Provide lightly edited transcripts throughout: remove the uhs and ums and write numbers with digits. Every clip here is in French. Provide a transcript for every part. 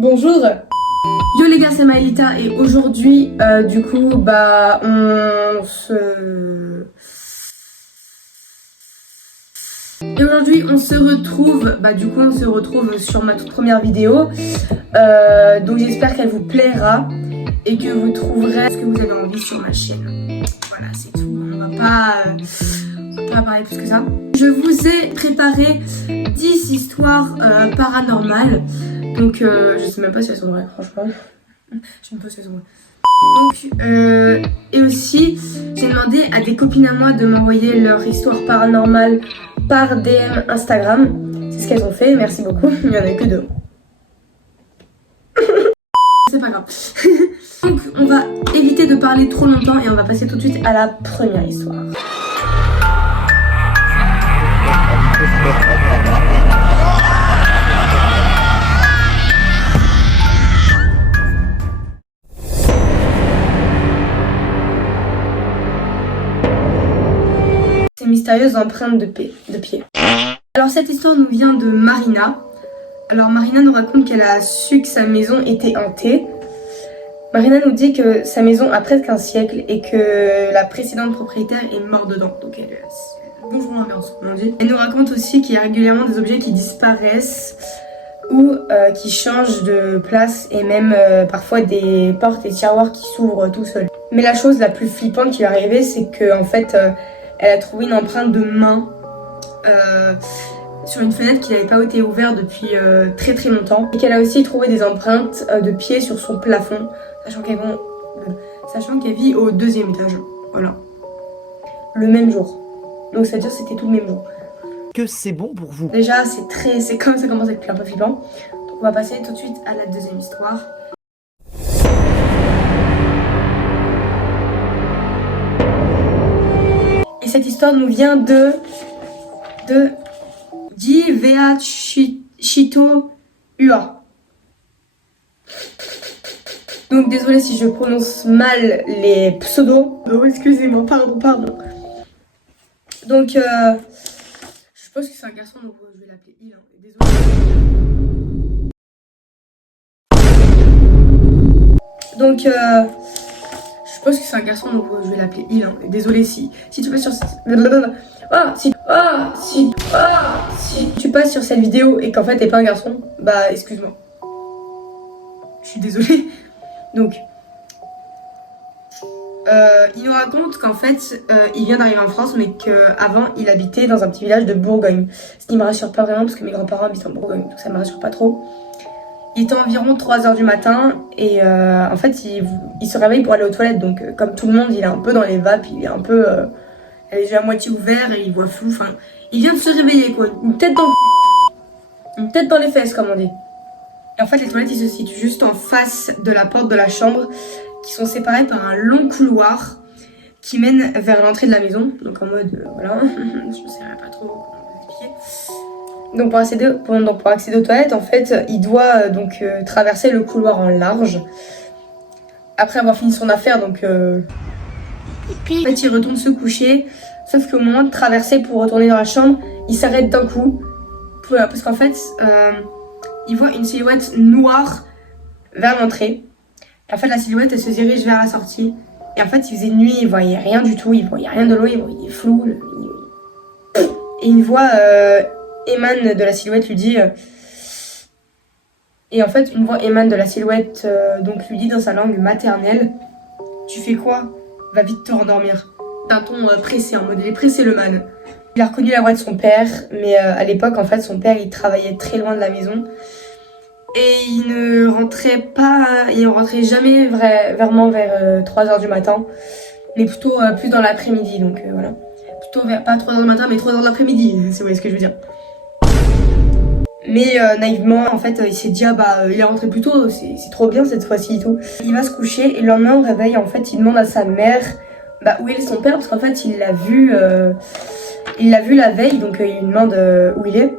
Bonjour. Yo les gars, c'est Maëlita et aujourd'hui du coup on se... Et aujourd'hui on se retrouve sur ma toute première vidéo. Donc j'espère qu'elle vous plaira et que vous trouverez ce que vous avez envie sur ma chaîne. Voilà, c'est tout, on va pas parler plus que ça. Je vous ai préparé 10 histoires paranormales. Donc je sais même pas si elles sont vraies, franchement. Je sais même pas si elles sont vraies. Donc, et aussi, j'ai demandé à des copines à moi de m'envoyer leur histoire paranormale par DM Instagram. C'est ce qu'elles ont fait, merci beaucoup. Il n'y en a que deux. C'est pas grave. Donc on va éviter de parler trop longtemps et on va passer tout de suite à la première histoire. Ces mystérieuses empreintes de pied. Alors cette histoire nous vient de Marina. Alors Marina nous raconte qu'elle a su que sa maison était hantée. Marina nous dit que sa maison a presque un siècle et que la précédente propriétaire est morte dedans. Donc elle bonjour l'ambiance, comme on dit. Elle nous raconte aussi qu'il y a régulièrement des objets qui disparaissent ou qui changent de place et même parfois des portes et tiroirs qui s'ouvrent tout seuls. Mais la chose la plus flippante qui lui est arrivée, c'est qu'en fait elle a trouvé une empreinte de main sur une fenêtre qui n'avait pas été ouverte depuis très très longtemps. Et qu'elle a aussi trouvé des empreintes de pieds sur son plafond, sachant qu'elle vit au 2e étage. Voilà. Le même jour. Donc c'est-à-dire c'était tout le même jour. Que c'est bon pour vous. Déjà c'est comme ça commence à être un peu flippant. Donc on va passer tout de suite à la deuxième histoire. Et cette histoire nous vient de Jivea Chito Ua. Donc désolé si je prononce mal les pseudos. Oh, excusez-moi, pardon. Donc je pense que c'est un garçon, donc je vais l'appeler il. Désolé. Donc je pense que c'est un garçon, donc je vais l'appeler il. Désolé si tu passes sur si tu passes sur cette vidéo et qu'en fait t'es pas un garçon, bah excuse-moi. Je suis désolée. Donc il nous raconte qu'en fait il vient d'arriver en France mais qu'avant il habitait dans un petit village de Bourgogne. Ce qui me rassure pas vraiment parce que mes grands-parents habitent en Bourgogne, donc ça me rassure pas trop. Il était environ 3h du matin et en fait il se réveille pour aller aux toilettes, donc comme tout le monde il est un peu dans les vapes, il est un peu il a les yeux à moitié ouverts et il voit flou, enfin il vient de se réveiller quoi, une tête dans les fesses comme on dit. Et en fait les toilettes ils se situent juste en face de la porte de la chambre, qui sont séparées par un long couloir qui mène vers l'entrée de la maison, donc en mode voilà, je ne sais pas trop comment vous expliquer. Donc pour accéder aux toilettes, en fait, il doit traverser le couloir en large. Après avoir fini son affaire, donc en fait, il retourne se coucher. Sauf qu'au moment de traverser pour retourner dans la chambre, il s'arrête d'un coup. Parce qu'en fait, il voit une silhouette noire vers l'entrée. Et en fait, la silhouette, elle se dirige vers la sortie. Et en fait, il faisait nuit, il voyait rien du tout. Il voyait rien de l'eau, il voyait flou. Et une voix émane de la silhouette lui dit donc lui dit dans sa langue maternelle: tu fais quoi? Va vite te rendormir. D'un ton pressé, en mode il est pressé le man. Il a reconnu la voix de son père, mais à l'époque en fait son père il travaillait très loin de la maison et il rentrait jamais vraiment vers 3h du matin, mais plutôt plus dans l'après-midi, donc voilà. Plutôt pas 3h du matin mais 3h de l'après-midi, si vous voyez ce que je veux dire. Mais naïvement, en fait, il s'est dit il est rentré plus tôt, c'est trop bien cette fois-ci et tout. Il va se coucher et le lendemain au réveil, en fait, il demande à sa mère où est son père, parce qu'en fait, il l'a vu la veille, donc il lui demande où il est.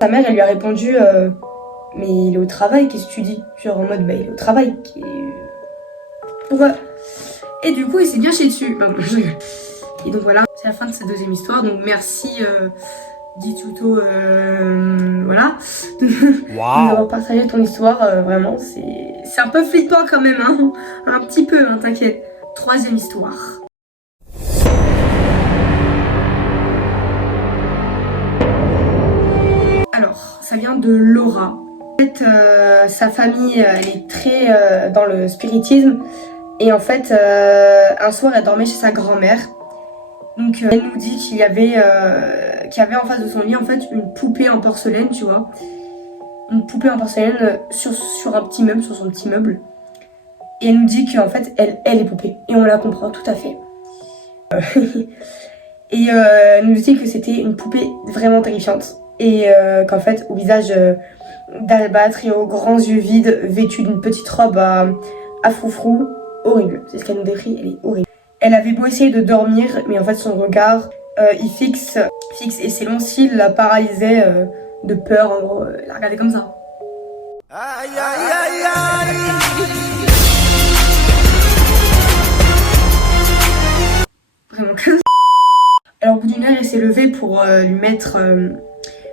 Sa mère, elle lui a répondu mais il est au travail, qu'est-ce que tu dis? Genre en mode il est au travail. Voilà. Et du coup, il s'est bien chié dessus. Et donc voilà, c'est la fin de cette deuxième histoire. Donc merci Dis Tuto, voilà. De Waouh. m'avoir partagé ton histoire, vraiment, c'est un peu flippant quand même, hein. Un petit peu, hein, t'inquiète. Troisième histoire. Alors, ça vient de Laura. En fait, sa famille, elle est très dans le spiritisme. Et en fait, un soir, elle dormait chez sa grand-mère. Donc, elle nous dit qu'il y avait en face de son lit, en fait, une poupée en porcelaine, tu vois. Une poupée en porcelaine sur un petit meuble, sur son petit meuble. Et elle nous dit qu'en fait, elle est poupée. Et on la comprend tout à fait. Et elle nous dit que c'était une poupée vraiment terrifiante. Et qu'en fait, au visage d'albâtre et aux grands yeux vides, vêtue d'une petite robe à froufrou, horrible. C'est ce qu'elle nous décrit, elle est horrible. Elle avait beau essayer de dormir, mais en fait son regard, il fixe et ses longs cils la paralysaient de peur. En gros, elle la regardait comme ça. Aïe, aïe, aïe, aïe. Vraiment comme ça. Alors au bout d'une heure, elle s'est levée pour lui mettre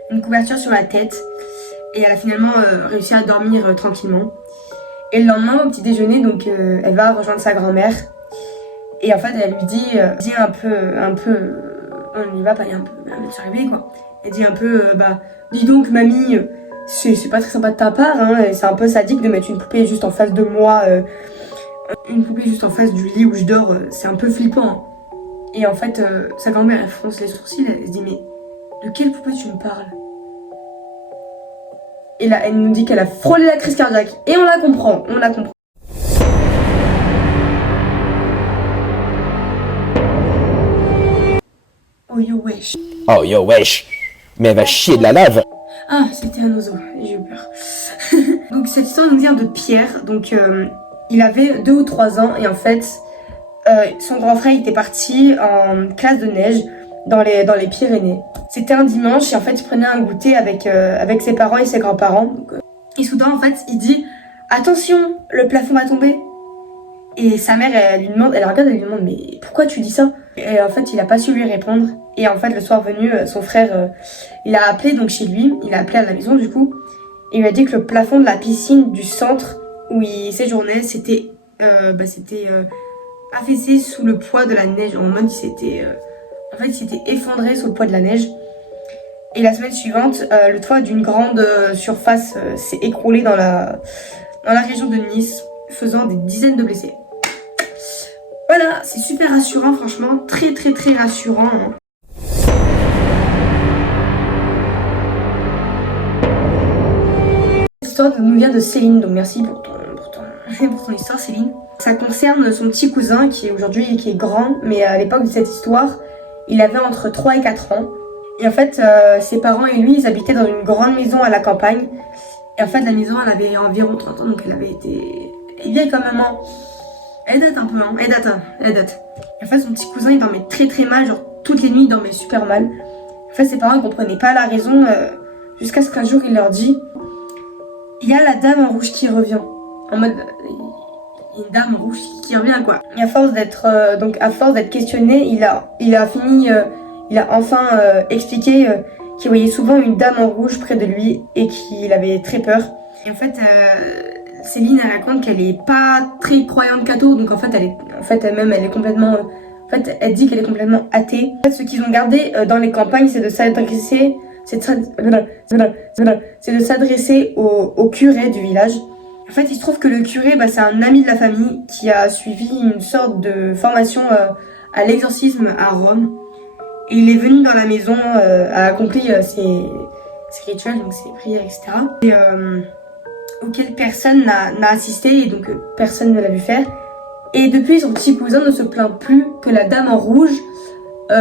une couverture sur la tête. Et elle a finalement réussi à dormir tranquillement. Et le lendemain, au petit déjeuner, donc elle va rejoindre sa grand-mère. Et en fait, elle lui dit un peu, on y va pas, un peu, elle va se réveiller quoi. Elle dit un peu, dis donc mamie, c'est pas très sympa de ta part, hein, c'est un peu sadique de mettre une poupée juste en face de moi, une poupée juste en face du lit où je dors, c'est un peu flippant. Hein. Et en fait, sa grand-mère, elle fronce les sourcils, elle se dit, mais de quelle poupée tu me parles? Et là, elle nous dit qu'elle a frôlé la crise cardiaque. Et on la comprend, Oh yo wesh. Oh yo wesh. Mais elle va chier de la lave. Ah, c'était un oiseau, j'ai eu peur. Donc cette histoire nous vient de Pierre. Donc il avait 2 ou 3 ans et en fait, son grand frère était parti en classe de neige dans les Pyrénées. C'était un dimanche et en fait il prenait un goûter avec ses parents et ses grands-parents. Donc, et soudain en fait il dit « Attention, le plafond va tomber !» Et sa mère elle la regarde et elle lui demande « Mais pourquoi tu dis ça ?» Et en fait il a pas su lui répondre. Et en fait le soir venu, son frère, il a appelé donc chez lui, il a appelé à la maison du coup. Et il lui a dit que le plafond de la piscine du centre où il séjournait s'était affaissé sous le poids de la neige. En mode il s'était effondré sous le poids de la neige. Et la semaine suivante, le toit d'une grande surface s'est écroulé dans la région de Nice, faisant des dizaines de blessés. Voilà, c'est super rassurant, franchement, très très très rassurant. Hein. Cette histoire nous vient de Céline, donc merci pour ton histoire, Céline. Ça concerne son petit cousin qui est grand, mais à l'époque de cette histoire, il avait entre 3 et 4 ans. Et en fait, ses parents et lui, ils habitaient dans une grande maison à la campagne. Et en fait, la maison, elle avait environ 30 ans, donc elle avait été... Elle est vieille quand même, hein. Elle date un peu, hein. Elle date. Et en fait, son petit cousin, il dormait très très mal, genre toutes les nuits, il dormait super mal. En fait, ses parents ne comprenaient pas la raison, jusqu'à ce qu'un jour, il leur dit « Il y a la dame en rouge qui revient. » En mode... Il y a une dame en rouge qui revient, quoi. Et à force d'être questionné, il a enfin expliqué qu'il voyait souvent une dame en rouge près de lui et qu'il avait très peur. Et en fait, Céline elle raconte qu'elle est pas très croyante catho, donc en fait elle dit qu'elle est complètement athée. En fait, ce qu'ils ont gardé dans les campagnes, c'est de s'adresser au curé du village. En fait, il se trouve que le curé, c'est un ami de la famille qui a suivi une sorte de formation à l'exorcisme à Rome. Et il est venu dans la maison, a accompli ses rituels, donc ses prières, etc. Et auquel personne n'a assisté, et donc personne ne l'a vu faire. Et depuis, son petit cousin ne se plaint plus que la dame en rouge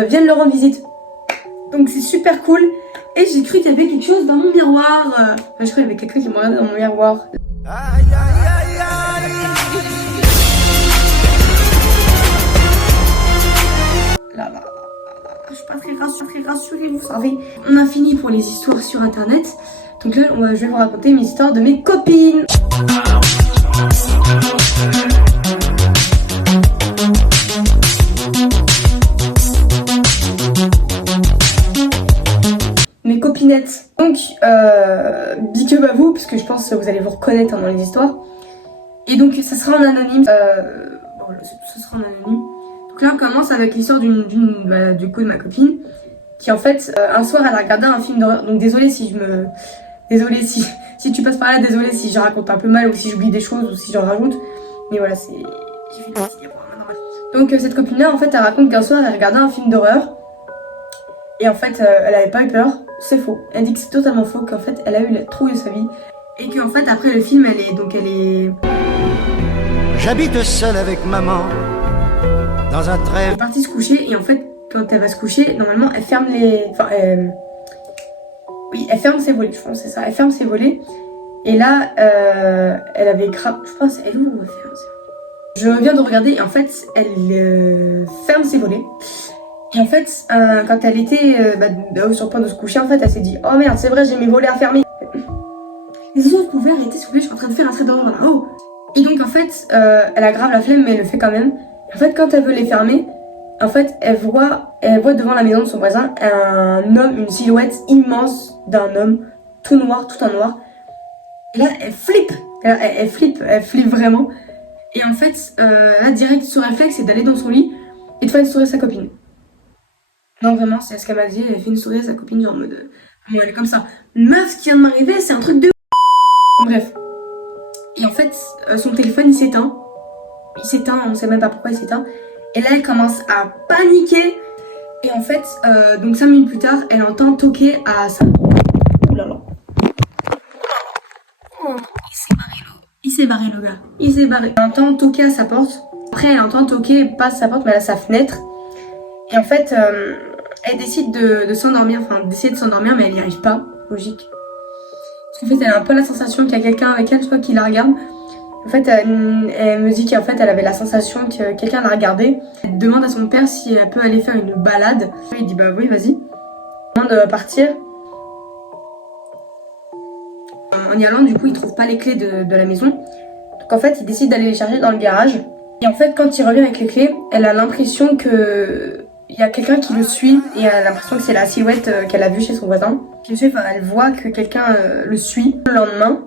vienne leur rendre visite. Donc c'est super cool. Et j'ai cru qu'il y avait quelque chose dans mon miroir. Je crois qu'il y avait quelqu'un qui me regardait dans mon miroir. Aïe, aïe, aïe, aïe. Là, je suis pas très rassurée, vous savez. On a fini pour les histoires sur internet. Donc là, je vais vous raconter mes histoires de mes copines. big up à vous, parce que je pense que vous allez vous reconnaître dans les histoires. Et donc ça sera en anonyme. Bon, ce sera en anonyme. Donc là on commence avec l'histoire du coup de ma copine, qui en fait un soir elle a regardé un film d'horreur. Donc désolée si tu passes par là, désolée si je raconte un peu mal ou si j'oublie des choses ou si j'en rajoute. Mais voilà, c'est... Donc cette copine-là, en fait, elle raconte qu'un soir, elle regardait un film d'horreur. Et en fait, elle avait pas eu peur. C'est faux. Elle dit que c'est totalement faux, qu'en fait, elle a eu la trouille de sa vie. Et qu'en fait, après le film, elle est... J'habite seule avec maman, dans un très... Elle est partie se coucher, et en fait, quand elle va se coucher, normalement, elle ferme les... Enfin, oui, elle ferme ses volets, je pense, c'est ça. Elle ferme ses volets. Et là, elle avait grave... Je pense, elle ouvre ou elle ferme ses volets. Je viens de regarder, et en fait, elle ferme ses volets. Et en fait, quand elle était sur le point de se coucher, en fait, elle s'est dit « Oh merde, c'est vrai, j'ai mes volets à fermer !» Les autres, vous pouvez arrêter, s'il vous plaît, je suis en train de faire un trait d'horreur là-haut. Et donc, en fait, elle a grave la flemme, mais elle le fait quand même. En fait, quand elle veut les fermer, en fait, elle voit devant la maison de son voisin un homme, une silhouette immense d'un homme, tout noir, tout en noir. Et là, elle flippe. Elle flippe vraiment. Et en fait, là, direct, son réflexe, c'est d'aller dans son lit et de faire une souris à sa copine. Non, vraiment, c'est ce qu'elle m'a dit. Elle fait une souris à sa copine, genre en mode... Bon, elle est comme ça. Meuf, ce qui vient de m'arriver, c'est un truc de... Bref. Et en fait, son téléphone, il s'éteint. On sait même pas pourquoi il s'éteint. Et là, elle commence à paniquer. Et en fait, donc 5 minutes plus tard, elle entend toquer à sa... Oh là là. Oh, il s'est barré le gars. Il s'est barré. Elle entend toquer à sa porte. Après, elle entend toquer, pas à sa porte, mais à sa fenêtre. Et en fait, elle décide de s'endormir, enfin d'essayer de s'endormir, mais elle n'y arrive pas. Logique. Parce qu'en fait, elle a un peu la sensation qu'il y a quelqu'un avec elle, je crois, qui la regarde. En fait, elle me dit qu'en fait, elle avait la sensation que quelqu'un la regardait. Elle demande à son père si elle peut aller faire une balade. Il dit bah oui, vas-y. Elle demande de partir. En y allant, du coup, il trouve pas les clés de la maison. Donc en fait, il décide d'aller les chercher dans le garage. Et en fait, quand il revient avec les clés, elle a l'impression que il y a quelqu'un qui le suit. Et elle a l'impression que c'est la silhouette qu'elle a vue chez son voisin. Elle voit que quelqu'un le suit. Le lendemain,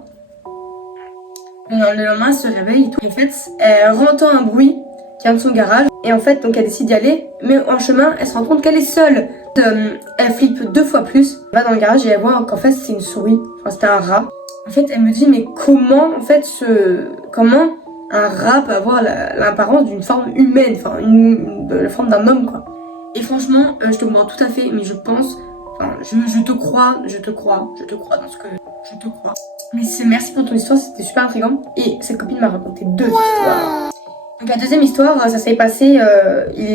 elle se réveille et tout. Et en fait, elle entend un bruit qui vient de son garage. Et en fait, donc elle décide d'y aller. Mais en chemin, elle se rend compte qu'elle est seule. Elle flippe 2 fois plus. Elle va dans le garage et elle voit qu'en fait, c'est une souris. Enfin, c'était un rat. En fait, elle me dit, mais comment un rat peut avoir l'apparence d'une forme humaine, enfin, la forme d'un homme, quoi. Et franchement, je te comprends tout à fait, mais je pense, enfin, je te crois dans ce que je te crois. Mais merci pour ton histoire, c'était super intriguant. Et cette copine m'a raconté 2 histoires. Donc la deuxième histoire, ça s'est passé,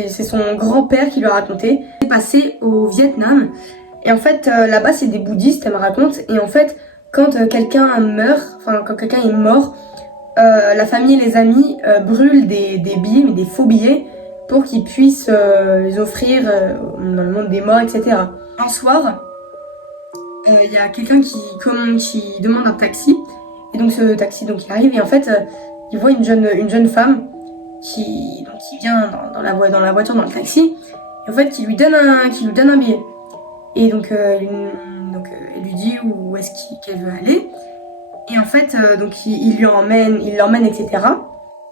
c'est son grand-père qui lui a raconté. C'est passé au Vietnam. Et en fait, là-bas, c'est des bouddhistes, elle me raconte. Et en fait, quand quelqu'un meurt, enfin, quand quelqu'un est mort, la famille et les amis brûlent des billets, mais des faux billets, pour qu'ils puissent les offrir dans le monde des morts, etc. Un soir, il y a quelqu'un qui demande un taxi. Et donc ce taxi, donc il arrive et en fait, il voit une jeune femme qui vient dans la voiture, dans le taxi. Et en fait, qui lui donne un billet. Et donc, elle lui dit où est-ce qu'elle veut aller. Et en fait, donc il l'emmène, etc.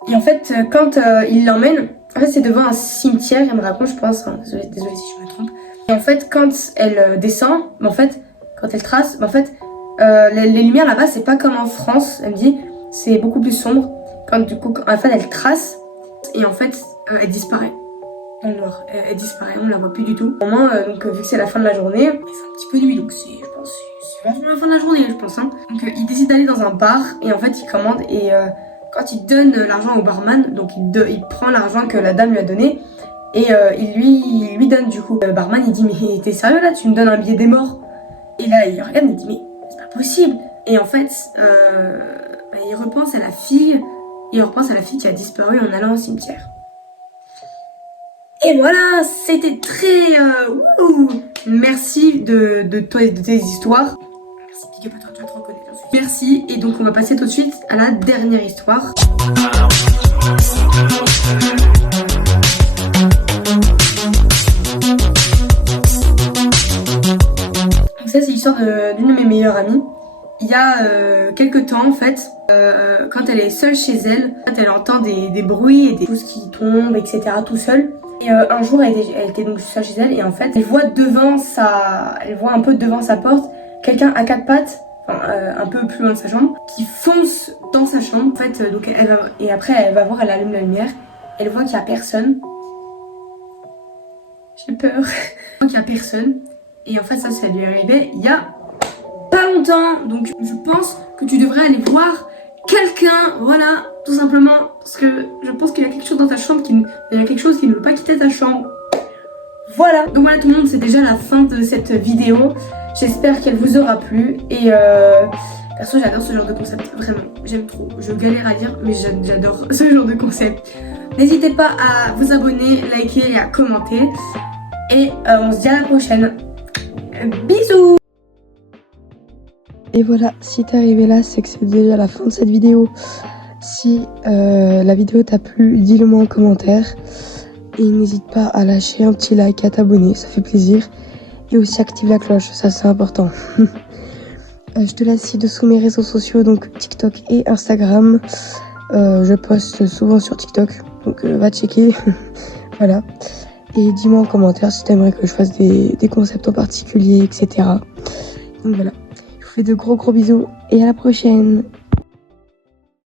Et en fait, quand il l'emmène, en fait, c'est devant un cimetière, elle me raconte, je pense, hein, désolée si je me trompe. Et en fait, quand elle descend, en fait, quand elle trace, en fait, les lumières là-bas, c'est pas comme en France, elle me dit, c'est beaucoup plus sombre. Quand du coup, en fait, elle trace, et en fait, elle disparaît. Dans le noir, elle disparaît, on la voit plus du tout. Au moins, donc, vu que c'est la fin de la journée, il fait un petit peu nuit, donc je pense, c'est vraiment la fin de la journée, je pense. Hein. Donc, il décide d'aller dans un bar, et en fait, il commande, et quand il donne l'argent au barman, donc il prend l'argent que la dame lui a donné, et il lui donne du coup. Le barman, il dit, mais t'es sérieux là, tu me donnes un billet des morts? Et là, il regarde, il dit, mais c'est pas possible. Et en fait, il repense à la fille, qui a disparu en allant au cimetière. Et voilà, c'était très... Merci de toi et de tes histoires. Merci, Pique Pas, tu vas te reconnaître. Merci, et donc on va passer tout de suite à la dernière histoire. Donc ça, c'est l'histoire d'une de mes meilleures meilleure amie. Il y a quelques temps en fait, quand elle est seule chez elle, en fait, elle entend des bruits et des choses qui tombent, etc. tout seul. Et un jour elle était donc seule chez elle et en fait elle voit un peu devant sa porte quelqu'un à quatre pattes, enfin un peu plus loin de sa chambre, qui fonce dans sa chambre. En fait donc après elle va voir, elle allume la lumière, elle voit qu'il y a personne. J'ai peur. Elle voit qu'il y a personne et en fait ça lui est arrivé il y a pas longtemps, donc je pense que tu devrais aller voir quelqu'un, voilà, tout simplement, parce que je pense qu'il y a quelque chose dans ta chambre, il y a quelque chose qui ne veut pas quitter ta chambre. Voilà, donc voilà tout le monde, c'est déjà la fin de cette vidéo. J'espère qu'elle vous aura plu et perso j'adore ce genre de concept, vraiment, j'aime trop. Je galère à dire, mais j'adore ce genre de concept. N'hésitez pas à vous abonner, liker et à commenter. Et on se dit à la prochaine. Bisous. Et voilà, si t'es arrivé là, c'est que c'est déjà la fin de cette vidéo. Si la vidéo t'a plu, dis-le moi en commentaire. Et n'hésite pas à lâcher un petit like, à t'abonner, ça fait plaisir. Et aussi active la cloche, ça c'est important. Je te laisse ci-dessous mes réseaux sociaux, donc TikTok et Instagram. Je poste souvent sur TikTok, donc va checker. Voilà. Et dis-moi en commentaire si t'aimerais que je fasse des concepts en particulier, etc. Donc voilà. Je vous fais de gros bisous et à la prochaine.